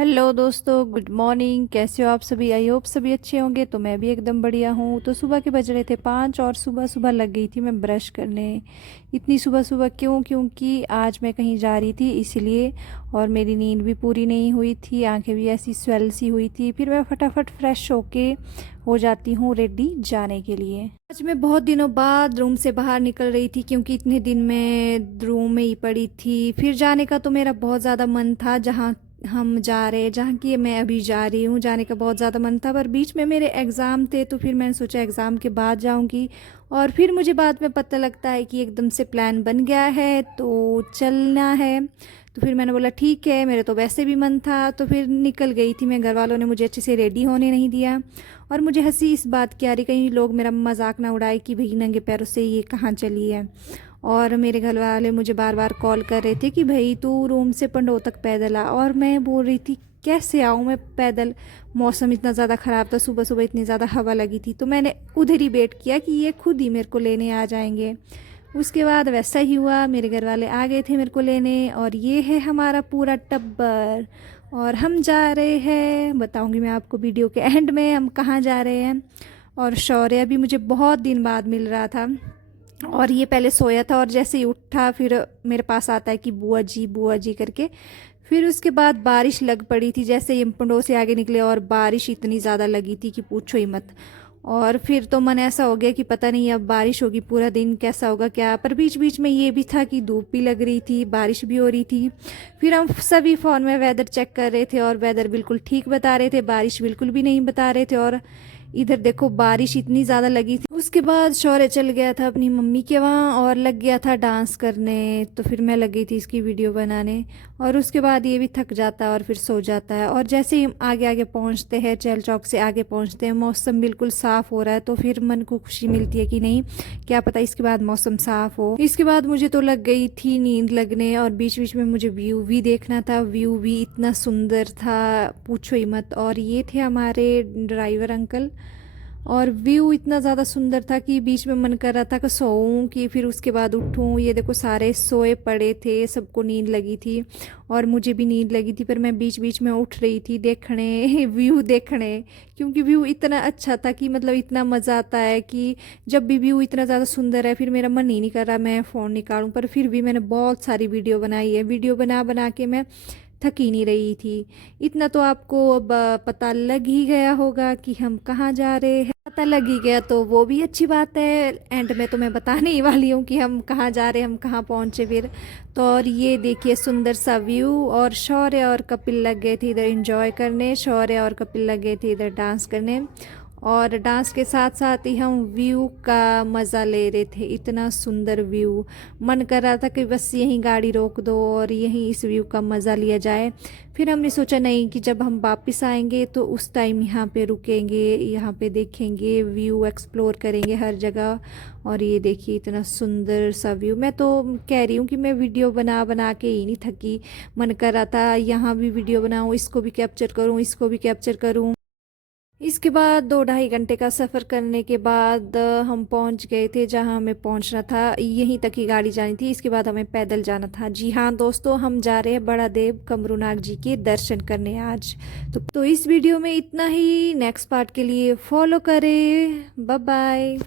Hello दोस्तों, good morning. कैसे हो आप सभी? आई होप सभी अच्छे होंगे। तो मैं भी एकदम बढ़िया हूँ। तो सुबह के बज रहे थे 5 और सुबह सुबह लग गई थी मैं ब्रश करने। इतनी सुबह सुबह क्यों? क्योंकि आज मैं कहीं जा रही थी इसलिए। और मेरी नींद भी पूरी नहीं हुई थी, आंखें भी ऐसी स्वेल सी हुई थी। फिर मैं फटाफट फ्रेश होके हो जाती हूँ रेडी जाने के लिए। आज मैं बहुत दिनों बाद रूम से बाहर निकल रही थी क्योंकि इतने दिन मैं रूम में ही पड़ी थी। फिर जाने का तो मेरा बहुत ज़्यादा मन था, जहाँ हम जा रहे, जहाँ की मैं अभी जा रही हूँ, जाने का बहुत ज़्यादा मन था। पर बीच में मेरे एग्ज़ाम थे तो फिर मैंने सोचा एग्ज़ाम के बाद जाऊँगी। और फिर मुझे बाद में पता लगता है कि एकदम से प्लान बन गया है तो चलना है। तो फिर मैंने बोला ठीक है, मेरे तो वैसे भी मन था। तो फिर निकल गई थी मैं। घर वालों ने मुझे अच्छे से रेडी होने नहीं दिया। और मुझे हंसी इस बात की आ रही, कहीं लोग मेरा मजाक ना उड़ाए कि भाई नंगे पैरों से ये कहाँ चली है। और मेरे घर वाले मुझे बार बार कॉल कर रहे थे कि भाई तू रूम से पंडोह तक पैदल आ। और मैं बोल रही थी कैसे आऊँ मैं पैदल, मौसम इतना ज़्यादा ख़राब था, सुबह सुबह इतनी ज़्यादा हवा लगी थी। तो मैंने उधर ही वेट किया कि ये खुद ही मेरे को लेने आ जाएंगे। उसके बाद वैसा ही हुआ, मेरे घर वाले आ गए थे मेरे को लेने। और ये है हमारा पूरा टब्बर। और हम जा रहे हैं, बताऊंगी मैं आपको वीडियो के एंड में हम कहाँ जा रहे हैं। और शौर्य भी मुझे बहुत दिन बाद मिल रहा था। और ये पहले सोया था और जैसे ही उठा फिर मेरे पास आता है कि बुआ जी करके। फिर उसके बाद बारिश लग पड़ी थी जैसे ही हम पंडोह से आगे निकले, और बारिश इतनी ज़्यादा लगी थी कि पूछो ही मत। और फिर तो मन ऐसा हो गया कि पता नहीं अब बारिश होगी, पूरा दिन कैसा होगा क्या। पर बीच बीच में ये भी था कि धूप भी लग रही थी, बारिश भी हो रही थी। फिर हम सभी फ़ोन में वेदर चेक कर रहे थे और वेदर बिल्कुल ठीक बता रहे थे, बारिश बिल्कुल भी नहीं बता रहे थे। और इधर देखो बारिश इतनी ज़्यादा लगी थी। उसके बाद शौर्य चल गया था अपनी मम्मी के वहाँ और लग गया था डांस करने। तो फिर मैं लग गई थी इसकी वीडियो बनाने। और उसके बाद ये भी थक जाता है और फिर सो जाता है। और जैसे ही हम आगे आगे पहुँचते हैं, चहल चौक से आगे पहुँचते हैं, मौसम बिल्कुल साफ़ हो रहा है। तो फिर मन को खुशी मिलती है कि नहीं, क्या पता इसके बाद मौसम साफ़ हो। इसके बाद मुझे तो लग गई थी नींद लगने। और बीच बीच में मुझे व्यू भी देखना था, व्यू भी इतना सुंदर था पूछो ही मत। और ये थे हमारे ड्राइवर अंकल। और व्यू इतना ज़्यादा सुंदर था कि बीच में मन कर रहा था कि सोऊं कि फिर उसके बाद उठूं। ये देखो सारे सोए पड़े थे, सबको नींद लगी थी और मुझे भी नींद लगी थी। पर मैं बीच बीच में उठ रही थी देखने व्यू देखने, क्योंकि व्यू इतना अच्छा था कि मतलब इतना मज़ा आता है कि जब भी व्यू इतना ज़्यादा सुंदर है फिर मेरा मन ही नहीं कर रहा मैं फ़ोन निकालूं। पर फिर भी मैंने बहुत सारी वीडियो बनाई है, वीडियो बना बना के मैं थक ही नहीं रही थी। इतना तो आपको अब पता लग ही गया होगा कि हम कहाँ जा रहे हैं। पता लग ही गया तो वो भी अच्छी बात है। एंड में तो मैं बताने ही वाली हूँ कि हम कहाँ जा रहे हैं, हम कहाँ पहुँचे फिर। तो और ये देखिए सुंदर सा व्यू। और शौर्य और कपिल लग गए थे इधर एंजॉय करने, शौर्य और कपिल लग गए थे इधर डांस करने। और डांस के साथ साथ ही हम व्यू का मज़ा ले रहे थे, इतना सुंदर व्यू। मन कर रहा था कि बस यहीं गाड़ी रोक दो और यहीं इस व्यू का मज़ा लिया जाए। फिर हमने सोचा नहीं कि जब हम वापस आएंगे तो उस टाइम यहाँ पे रुकेंगे, यहाँ पे देखेंगे व्यू, एक्सप्लोर करेंगे हर जगह। और ये देखिए इतना सुंदर सा व्यू। मैं तो कह रही हूँ कि मैं वीडियो बना बना के ही नहीं थकी। मन कर रहा था यहाँ भी वीडियो बनाऊँ, इसको भी कैप्चर करूँ, इसको भी कैप्चर करूँ। इसके बाद 2-2.5 घंटे का सफ़र करने के बाद हम पहुंच गए थे जहां हमें पहुंचना था। यहीं तक ही गाड़ी जानी थी, इसके बाद हमें पैदल जाना था। जी हाँ दोस्तों, हम जा रहे हैं बड़ा देव कमरूनाग जी के दर्शन करने आज। तो इस वीडियो में इतना ही। नेक्स्ट पार्ट के लिए फॉलो करें। Bye bye.